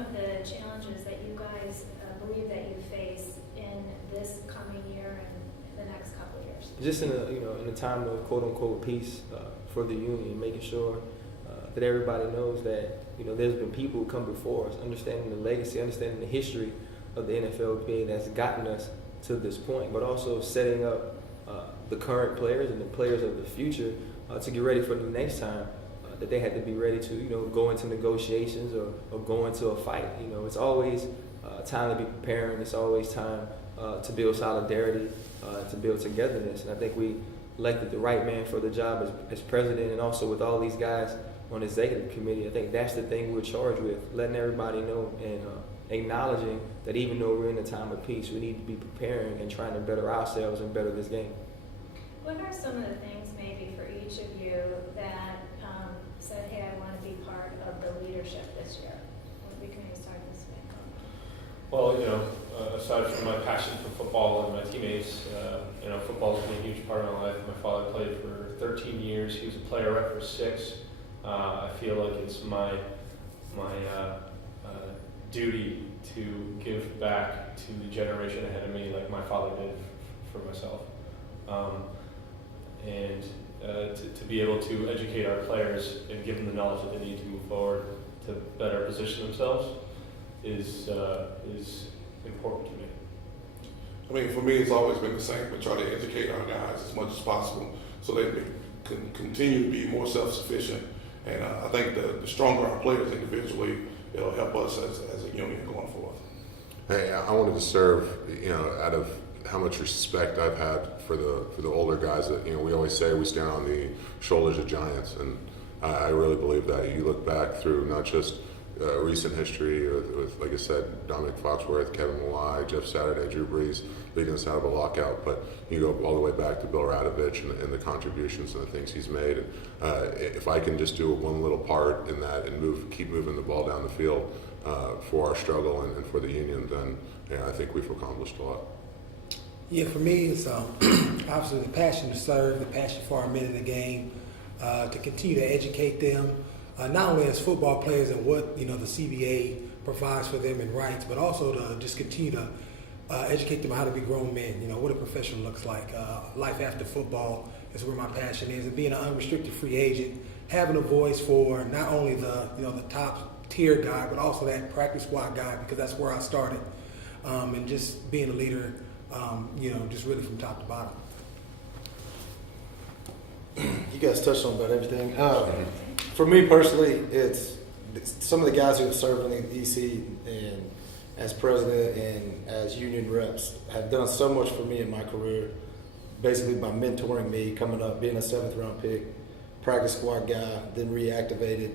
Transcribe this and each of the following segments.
of the challenges that you guys believe that you face in this coming year and the next couple of years? Just in a time of quote unquote peace for the union, making sure that everybody knows that there's been people who come before us, understanding the legacy, understanding the history of the NFLPA that's gotten us to this point, but also setting up the current players and the players of the future to get ready for the next time that they had to be ready to go into negotiations or go into a fight. It's always time to be preparing. It's always time to build solidarity, to build togetherness, and I think we elected the right man for the job as president, and also with all these guys on the executive committee. I think that's the thing we're charged with, letting everybody know and acknowledging that even though we're in a time of peace, we need to be preparing and trying to better ourselves and better this game. What are some of the things maybe for each of you that said, hey, I want to be part of the leadership this year? We can maybe start this way. Well, aside from my passion for football and my teammates, football's been a huge part of my life. My father played for 13 years. He was a player rep for 6. I feel like it's my duty to give back to the generation ahead of me, like my father did for myself, and to be able to educate our players and give them the knowledge that they need to move forward to better position themselves is important to me. I mean, for me, it's always been the same. We try to educate our guys as much as possible so they can continue to be more self-sufficient. And I think the stronger our players individually, it'll help us as a union going forward. Hey, I wanted to serve, out of how much respect I've had for the older guys that, we always say we stand on the shoulders of giants. And I really believe that. You look back through not just recent history with, like I said, Dominic Foxworth, Kevin Malai, Jeff Saturday, Drew Brees, leading us out of a lockout, but you go all the way back to Bill Radovich and the contributions and the things he's made. And if I can just do one little part in that and keep moving the ball down the field for our struggle and for the union, then I think we've accomplished a lot. Yeah, for me, it's obviously the passion to serve, the passion for our men in the game, to continue to educate them, not only as football players and what the CBA provides for them in rights, but also to just continue to educate them how to be grown men. What a professional looks like. Life after football is where my passion is, and being an unrestricted free agent, having a voice for not only the the top tier guy, but also that practice squad guy, because that's where I started, and just being a leader. Just really from top to bottom. You guys touched on about everything. For me personally, it's some of the guys who have served in the EC and as president and as union reps have done so much for me in my career, basically by mentoring me, coming up, being a 7th round pick, practice squad guy, then reactivated,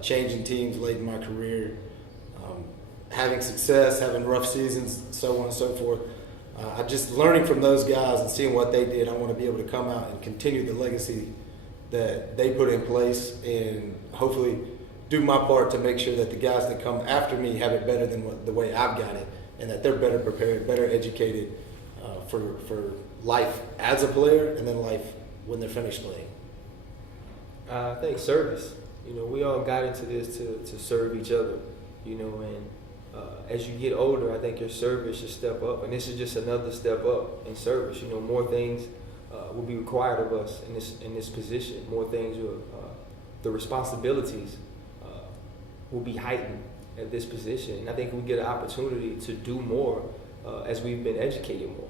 changing teams late in my career, having success, having rough seasons, so on and so forth. I just learning from those guys and seeing what they did, I want to be able to come out and continue the legacy that they put in place and hopefully do my part to make sure that the guys that come after me have it better than the way I've got it, and that they're better prepared, better educated for life as a player and then life when they're finished playing. I think service. We all got into this to serve each other, and as you get older, I think your service should step up, and this is just another step up in service. More things will be required of us in this position. More things the responsibilities will be heightened at this position, and I think we get an opportunity to do more as we've been educated more.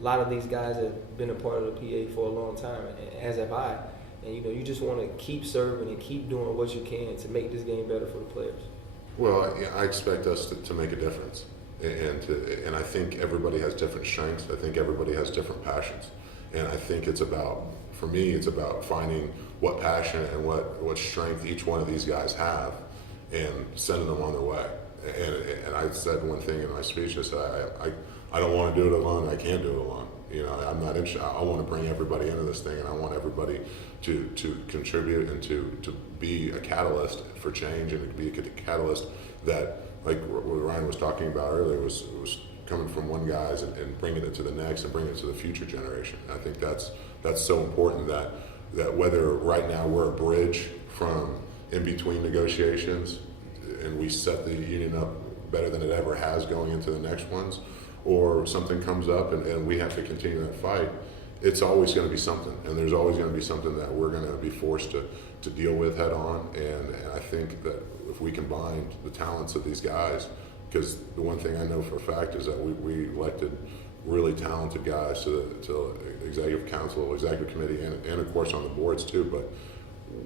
A lot of these guys have been a part of the PA for a long time, as have I. And you just want to keep serving and keep doing what you can to make this game better for the players. Well, I expect us to make a difference, and I think everybody has different strengths. I think everybody has different passions, and I think for me, it's about finding what passion and what strength each one of these guys have, and sending them on their way. And I said one thing in my speech. I said I don't want to do it alone. I can't do it alone. I'm not interested. I want to bring everybody into this thing, and I want everybody to contribute and to be a catalyst for change, and to be a catalyst that, like what Ryan was talking about earlier, was coming from one guy's and bringing it to the next and bringing it to the future generation. And I think that's so important that whether right now we're a bridge from in between negotiations and we set the union up better than it ever has going into the next ones, or something comes up and we have to continue that fight, it's always going to be something, and there's always going to be something that we're going to be forced to deal with head on. And I think that if we combine the talents of these guys, because the one thing I know for a fact is that we elected really talented guys to executive council, executive committee, and of course on the boards too. But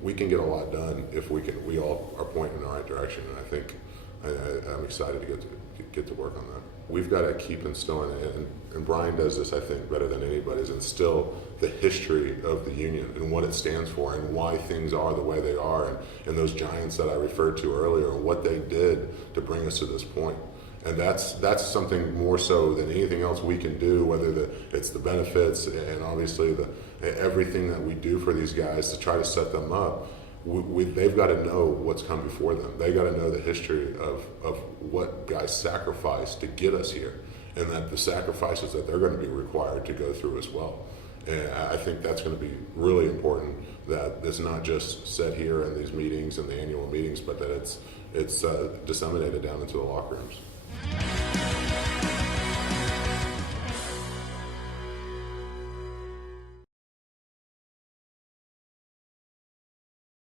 we can get a lot done if we all are pointing in the right direction. And I think I'm excited to get to work on that. We've got to keep instilling, and Brian does this, I think, better than anybody, is instill the history of the union and what it stands for and why things are the way they are, and those giants that I referred to earlier and what they did to bring us to this point. And that's something more so than anything else we can do, whether it's the benefits and obviously everything that we do for these guys to try to set them up. They've got to know what's come before them. They've got to know the history of what guys sacrificed to get us here, and that the sacrifices that they're going to be required to go through as well. And I think that's going to be really important, that it's not just said here in these meetings and the annual meetings, but that it's disseminated down into the locker rooms.